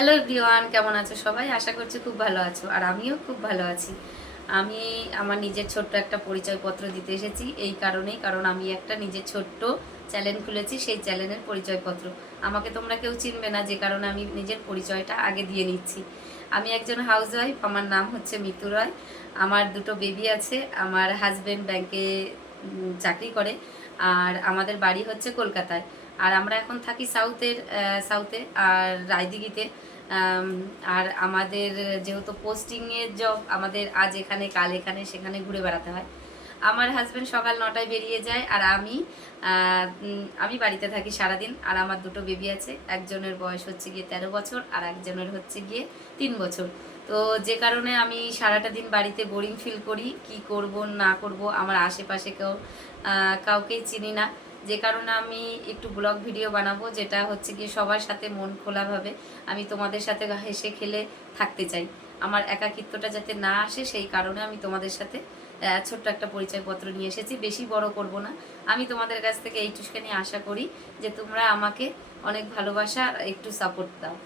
Hello everyone, কেমন আছো সবাই? আশা করছি খুব ভালো আছো, আর আমিও খুব ভালো আছি। আমি আমার নিজের ছোট্ট একটা পরিচয়পত্র দিতে এসেছি এই কারণেই, কারণ আমি একটা নিজের ছোট্ট চ্যানেল খুলেছি। সেই চ্যানেলের পরিচয়পত্র আমাকে তোমরা কেউ চিনবে না, যে কারণে আমি নিজের পরিচয়টা আগে দিয়ে নিচ্ছি। আমি একজন হাউসওয়াইফ, আমার নাম হচ্ছে মিতু রয়। আমার দুটো বেবি আছে। আমার হাজব্যান্ড ব্যাংকে চাকরি করে, আর আমাদের বাড়ি হচ্ছে কলকাতায়। আর আমরা এখন থাকি সাউথে আর রায়দিঘিতে। আম, আর আমাদের যেহেতু পোস্টিংয়ের জব, আমাদের আজ এখানে কাল এখানে সেখানে ঘুরে বেড়াতে হয়। আমার হাজব্যান্ড সকাল 9টায় বেরিয়ে যায়, আর আমি বাড়িতে থাকি সারাদিন। আর আমার দুটো বেবি আছে, একজনের বয়স হচ্ছে গিয়ে 13 বছর, আর একজনের হচ্ছে গিয়ে 3 বছর। তো যে কারণে আমি সারাটা দিন বাড়িতে বোরিং ফিল করি, কি করব না করব, আমার আশেপাশে কাউকেই চিনি না। যে কারণে আমি একটু ব্লগ ভিডিও বানাবো, যেটা হচ্ছে গিয়ে সবার সাথে মন খোলাভাবে আমি তোমাদের সাথে হেসে খেলে থাকতে চাই। আমার একাকিত্বটা যাতে না আসে, সেই কারণে আমি তোমাদের সাথে ছোট্ট একটা পরিচয়পত্র নিয়ে এসেছি। বেশি বড় করব না। আমি তোমাদের কাছ থেকে এইটুখানি আশা করি যে তোমরা আমাকে অনেক ভালোবাসা আর একটু সাপোর্ট দাও।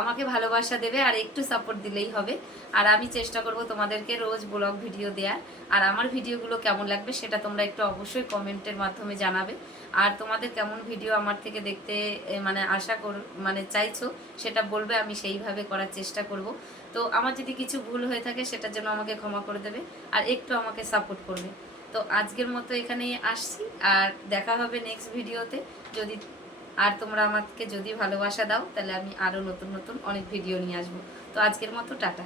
আমাকে ভালোবাসা দেবে আর একটু সাপোর্ট দিলেই হবে। আর আমি চেষ্টা করব তোমাদেরকে রোজ ব্লগ ভিডিও দেওয়ার। আর আমার ভিডিওগুলো কেমন লাগবে সেটা তোমরা একটু অবশ্যই কমেন্টের মাধ্যমে জানাবে। আর তোমাদের কেমন ভিডিও আমার থেকে দেখতে মানে মানে চাইছো, সেটা বলবে, আমি সেইভাবে করার চেষ্টা করব। তো আমার যদি কিছু ভুল হয়ে থাকে সেটার জন্য আমাকে ক্ষমা করে দেবে, আর একটু আমাকে সাপোর্ট করবে। তো আজকের মতো এখানেই আসছি, আর দেখা হবে নেক্সট ভিডিওতে। যদি আর তোমরা আমাকে যদি ভালোবাসা দাও, তাহলে আমি আরও নতুন নতুন অনেক ভিডিও নিয়ে আসবো। তো আজকের মতো টাটা।